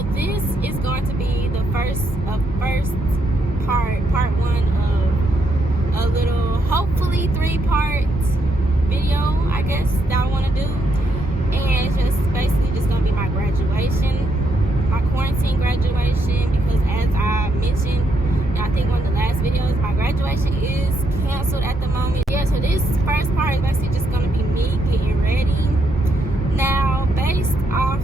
So this is going to be the first part one of a little, hopefully 3-part video, I guess, that I want to do. And it's just basically just going to be my graduation, my quarantine graduation, because as I mentioned, I think one of the last videos, my graduation is canceled at the moment. Yeah, so this first part is basically just going to be me getting ready. Now, based off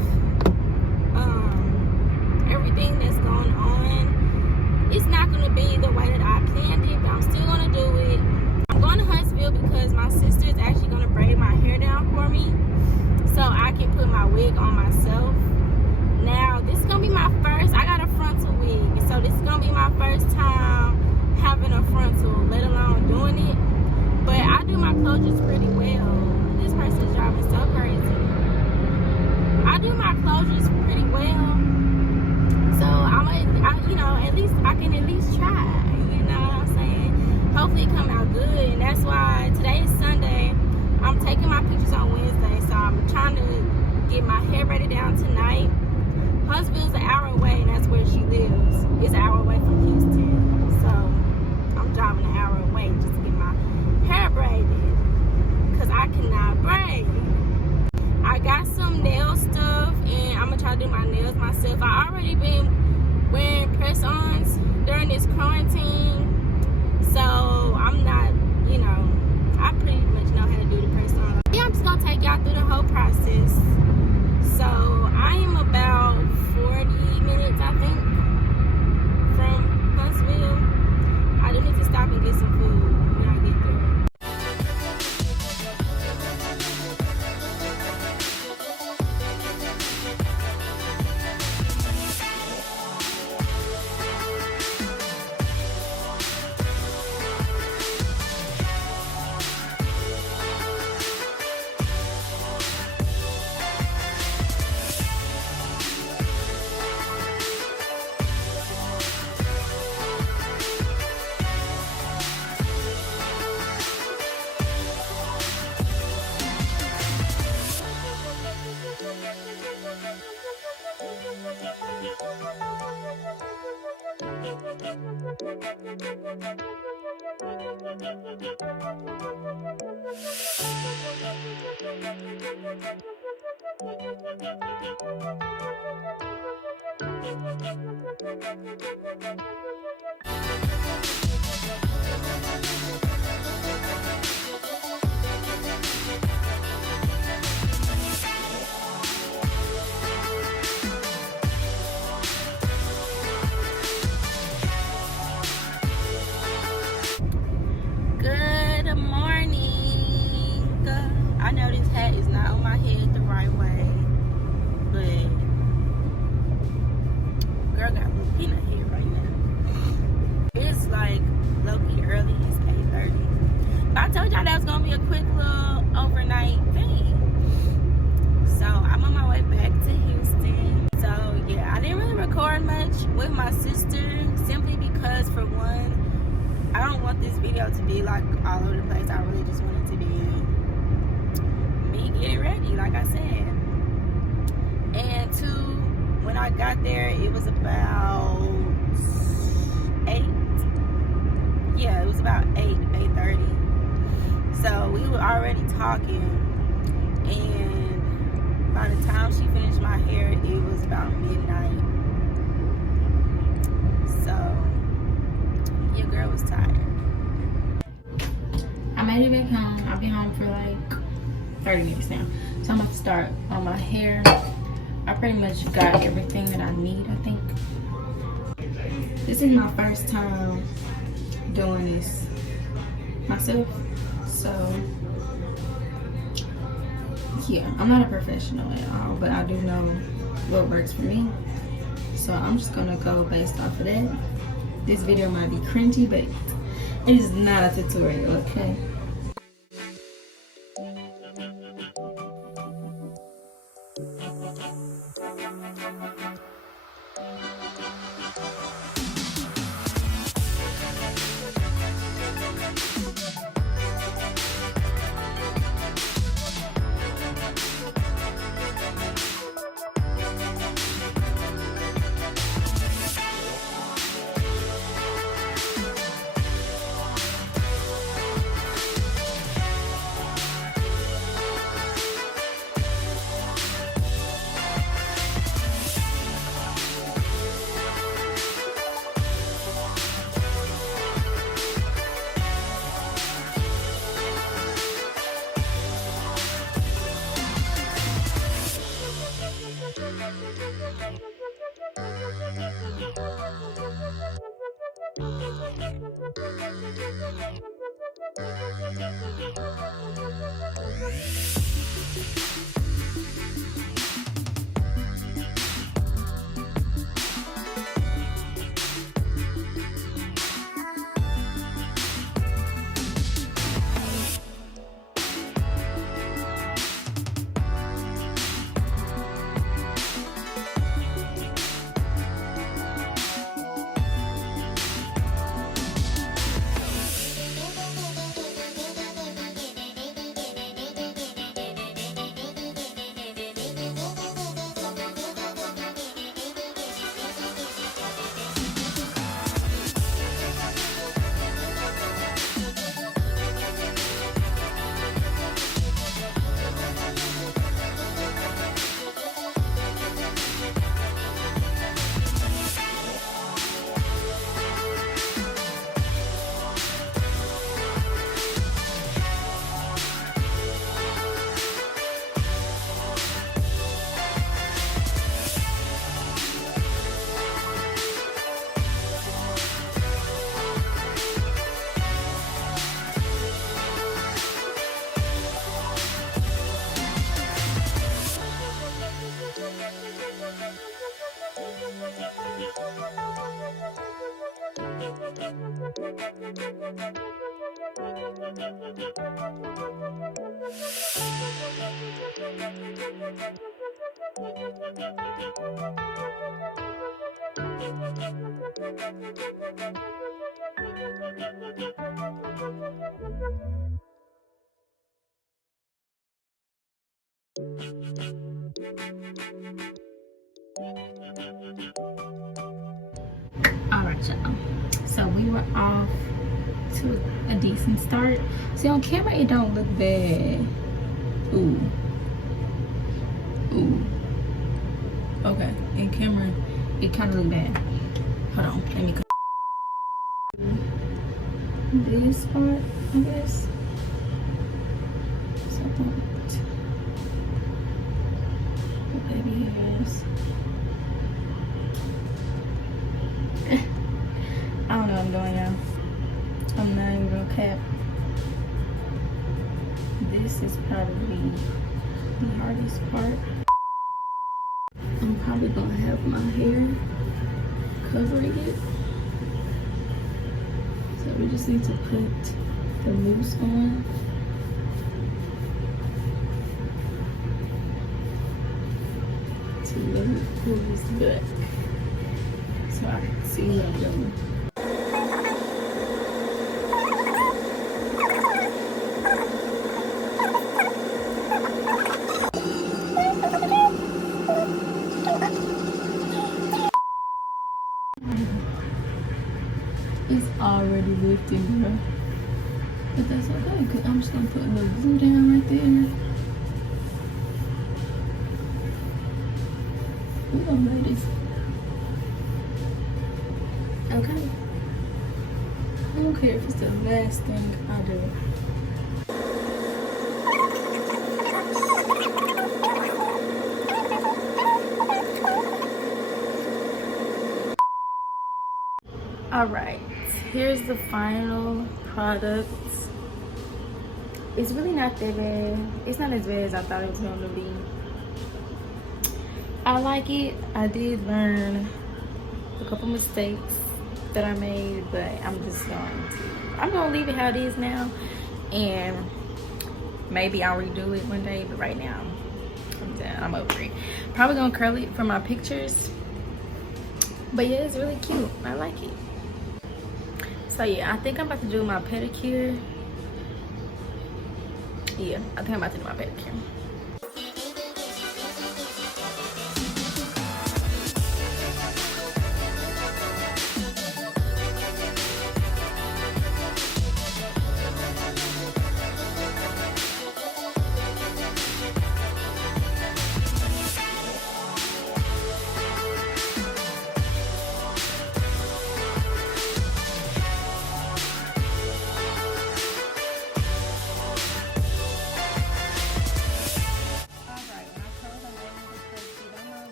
everything that's going on, it's not going to be the way that I planned it, but I'm still going to do it. I'm going to Huntsville because my sister is actually going to braid my hair down for me so I can put my wig on myself. Now, this is going to be my first, I got a frontal wig, so this is going to be my first time having a frontal, let alone doing it. But I do my closures pretty well. This person's driving so crazy. I do my closures pretty well. So at least I can at least try, you know what I'm saying? Hopefully it come out good, and that's why today is Sunday. I'm taking my pictures on Wednesday, so I'm trying to get my hair ready down tonight. Huntsville's an hour away, and that's where she lives. It's an hour away from Houston, so I'm driving an hour away just to get my hair braided, because I cannot braid. I got some nail stuff, and I'm gonna try to do my nails myself. I already been wearing press-ons during this quarantine, so I'm not, I pretty much know how to do the press-on. Yeah, I'm just gonna take y'all through the whole process. So I am about 40 minutes, I think, from Huntsville. I do need to stop and get some food when I get there. I know this hat is not on my head the right way, but girl got a little peanut head right now. It's like low-key early, it's 8:30. But I told y'all that was gonna be a quick little overnight thing. So I'm on my way back to Houston. So yeah, I didn't really record much with my sister, simply because, for one, I don't want this video to be like all over the place. I really just want it to be me getting ready, like I said. And two, when I got there, it was about 8. Yeah, it was about 8:30. So we were already talking, and by the time she finished my hair, it was about midnight. So your girl was tired. I made it back home. I've been home for like 30 minutes now. So I'm about to start on my hair. I pretty much got everything that I need, I think. This is my first time doing this myself. So yeah, I'm not a professional at all, but I do know what works for me. So I'm just gonna go based off of that. This video might be cringy, but it is not a tutorial, okay? Alright, y'all. So we were off to a decent start. See, on camera it don't look bad. Ooh. Ooh. Okay. In camera it kinda look bad. Hold on. Let me go. This part, I guess. Something. Baby hairs. I don't know what I'm doing, y'all. I'm not even gonna cap. This is probably the hardest part. I'm probably gonna have my hair covering it. So we just need to put the mousse on. To let it pull this back. So I can see what I'm doing. It's already lifting, bro. But that's okay, because I'm just gonna put a little glue down right there. We're gonna lay this. Okay. I don't care if it's the last thing I do. Alright, here's the final product. It's really not that bad. It's not as bad as I thought it was going to be. I like it. I did learn a couple mistakes that I made, but I'm gonna leave it how it is now, and maybe I'll redo it one day, but right now I'm done. I'm over it. Probably gonna curl it for my pictures, but yeah, it's really cute. I like it. So yeah, I think I'm about to do my pedicure. Yeah, I think I'm about to do my pedicure.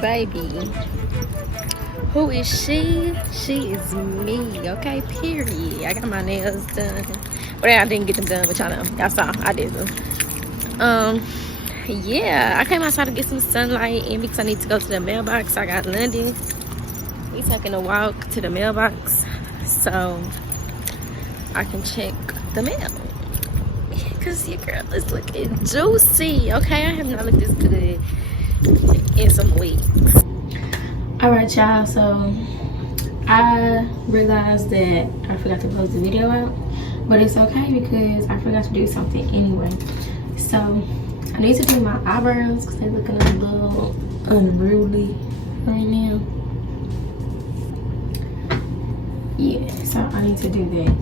baby. Who is she? She is me, okay, period. I got my nails done. Well, I didn't get them done, but y'all know. Y'all saw, I did them. Yeah, I came outside to get some sunlight in because I need to go to the mailbox. I got London. We taking a walk to the mailbox so I can check the mail. Because your girl is looking juicy, okay? I have not looked this good in some weeks. Alright, y'all, so I realized that I forgot to close the video out, but it's okay because I forgot to do something anyway. So I need to do my eyebrows because they're looking a little unruly right now. Yeah, so I need to do that.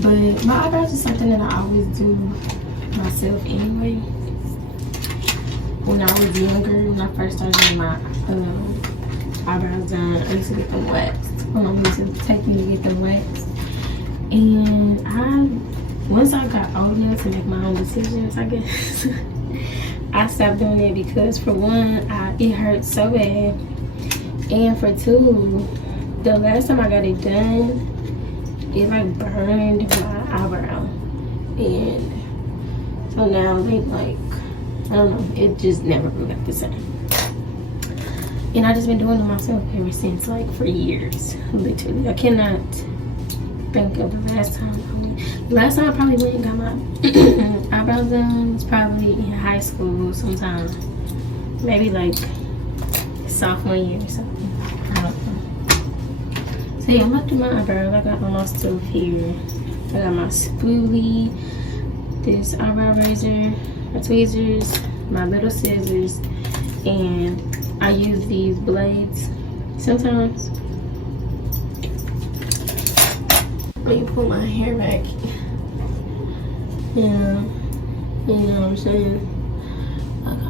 But my eyebrows is something that I always do myself anyway. When I was younger, when I first started getting my eyebrows done, I used to get them waxed. My mom used to take me to get them waxed. And once I got old enough to make my own decisions, I guess, I stopped doing it because for one, it hurt so bad. And for two, the last time I got it done, it like burned my eyebrow. And so now they like, I don't know, it just never got the same. And I just been doing it myself ever since, like for years, literally. I cannot think of the last time I went. The last time I probably went and got my eyebrows done was probably in high school sometime. Maybe like sophomore year or something. I don't know. So yeah, I'm about to do my eyebrows. I got all my stuff here. I got my spoolie, this eyebrow razor, my tweezers, my little scissors, and I use these blades sometimes. Let me pull my hair back. Yeah, you know what I'm saying? Okay.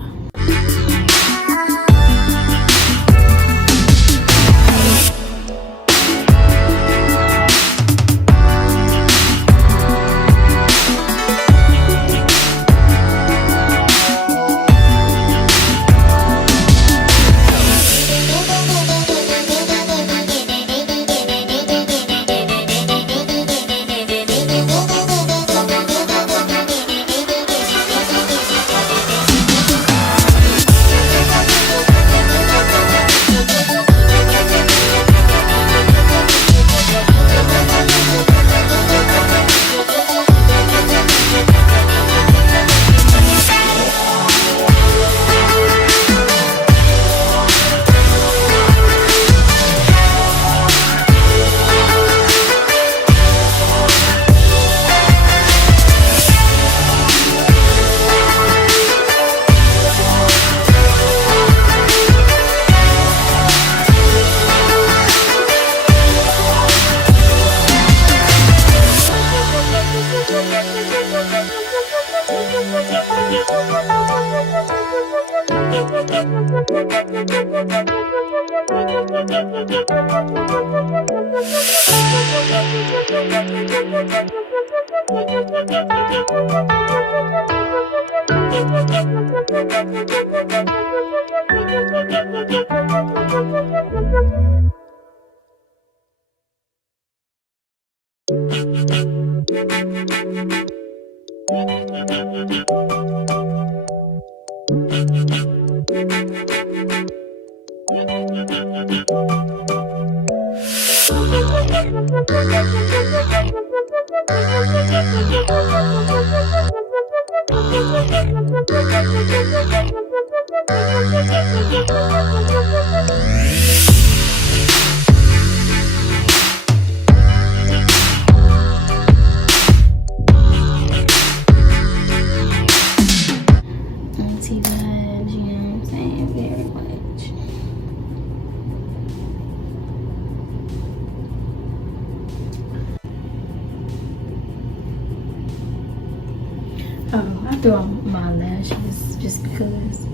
I threw on my lashes just because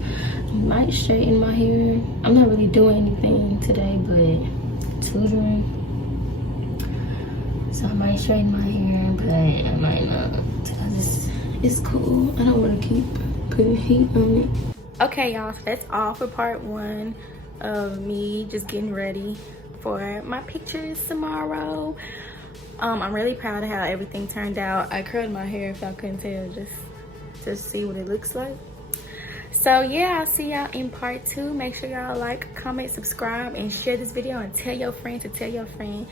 I might straighten my hair. I'm not really doing anything today but tutoring. So I might straighten my hair, but I might not. It's cool. I don't want to keep putting heat on it. Okay, y'all, so that's all for part one. of me just getting ready for my pictures tomorrow. I'm really proud of how everything turned out. I curled my hair, if y'all couldn't tell, just to see what it looks like. So yeah, I'll see y'all in part 2. Make sure y'all like, comment, subscribe, and share this video, and tell your friend to tell your friend.